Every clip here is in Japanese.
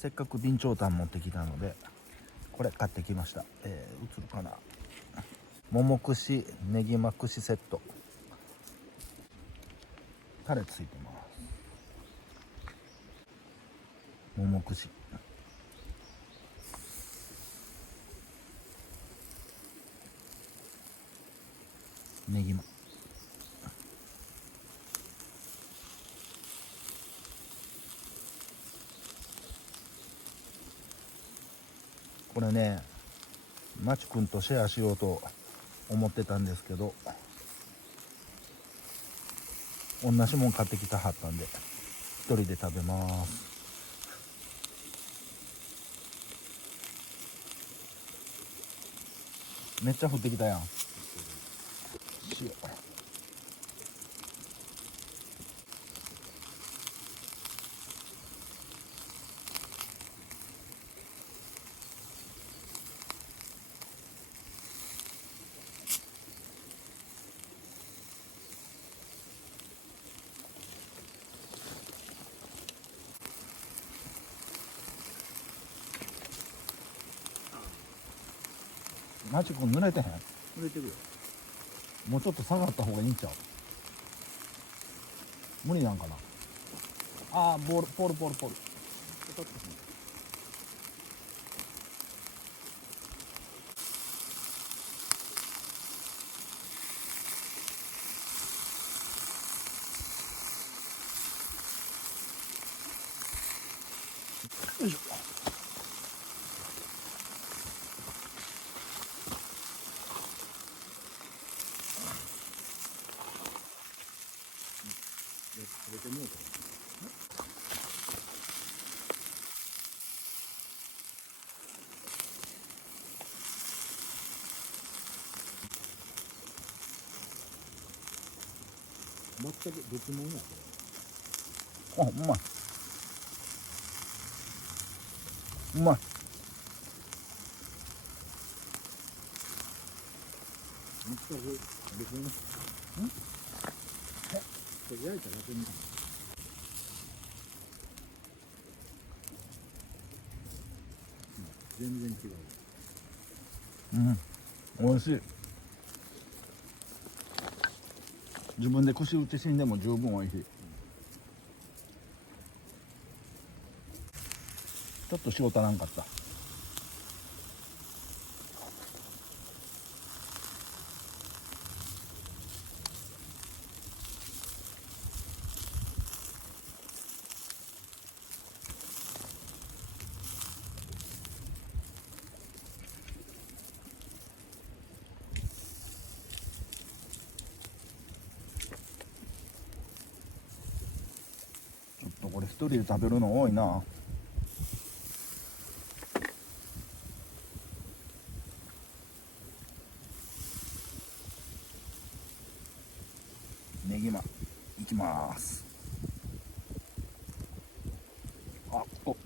せっかく備長炭持ってきたのでこれ買ってきました。映るかな。桃串ネギま串セット、タレついてます。桃串ネギまこれね、まちくんとシェアしようと思ってたんですけど、同じもん買ってきたはったんで一人で食べます。めっちゃ降ってきたやん。塩まちくん濡れてへん？濡れてるよ。もうちょっと下がった方がいいんちゃう？無理なんかな。ああ、ボールポールポールポール。よいしょ。食べてみようか。全く別物やこあ、うまい。うまい。れ。全く別物。これ焼いただけみたいな。全然違う。美味しい。自分で串打ちしんでも十分美味しい。ちょっと塩足らんかった。ちょっとこれ一人で食べるの多いな。ネギマいきます。あお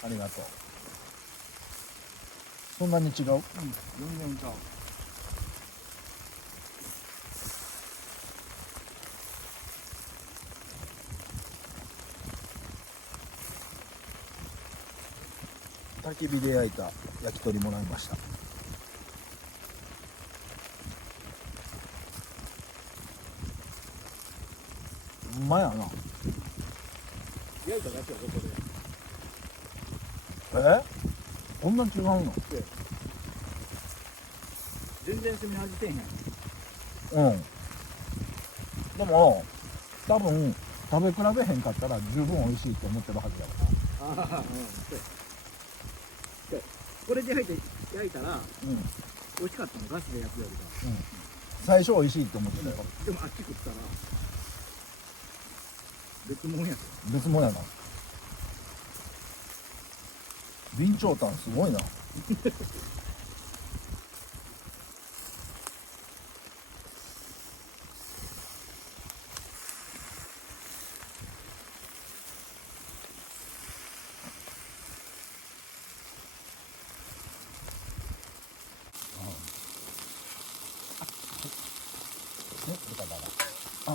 ありがとう。そんなに違う？全然ちゃう。焚き火で焼いた焼き鳥もらいました。うまいやな。焼いただけはここで。こんな違うの？全然炭味せえへん。でも多分食べ比べへんかったら十分美味しいと思ってるはずだわ。ああ、これで焼いたら美味しかったの、ガスで焼くよりか。最初美味しいって思ってたよ。でもあっち食ったら別物やで。別物やな。備長炭すごいな。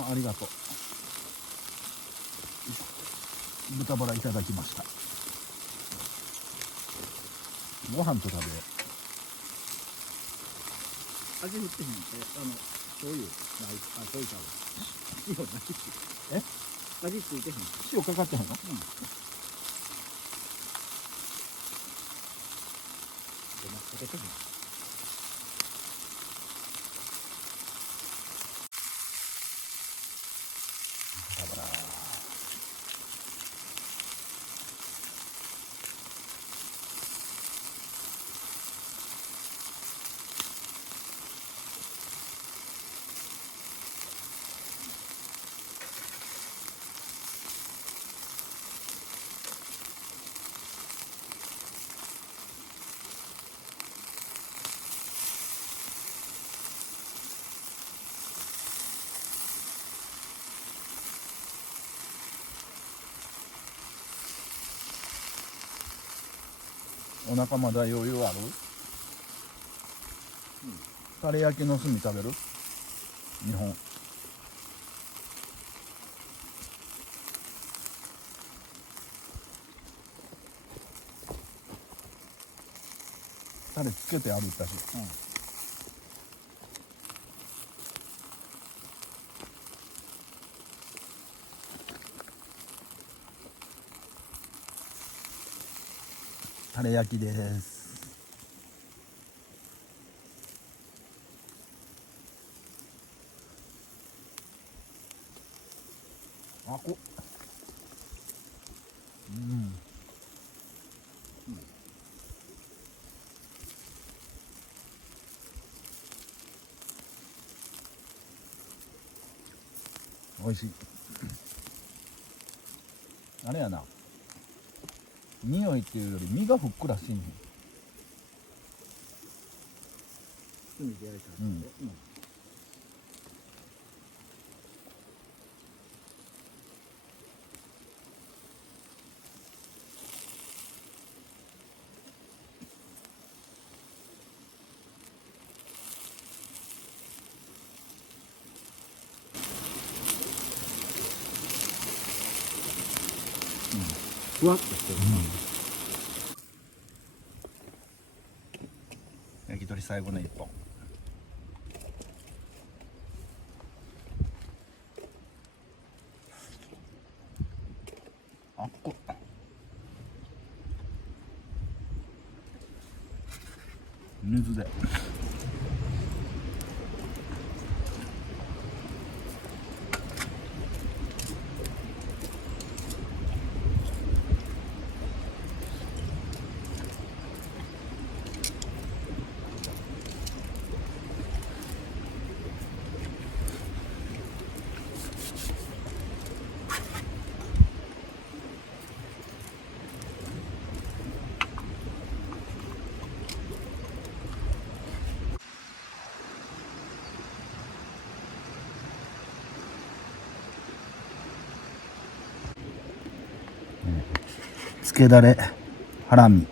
ありがとう。豚バラいただきました。ご飯と食べよ味振ってへん。醤油ない。あ、醤油ちゃうわ。塩ないし。え？味ついてへん。塩かかってへんの？でもかけてへん。豚バラ。お腹まだ余裕ある？タレ焼きの炭食べる？日本。タレつけてあるったし。タレ焼きです。あこ。美味しい。あれやな。匂いっていうより身がふっくらしんねん。炭で焼いたら。ふわっとしてる。焼き鳥最後の一本。あっこ。水で。つけだれハラミ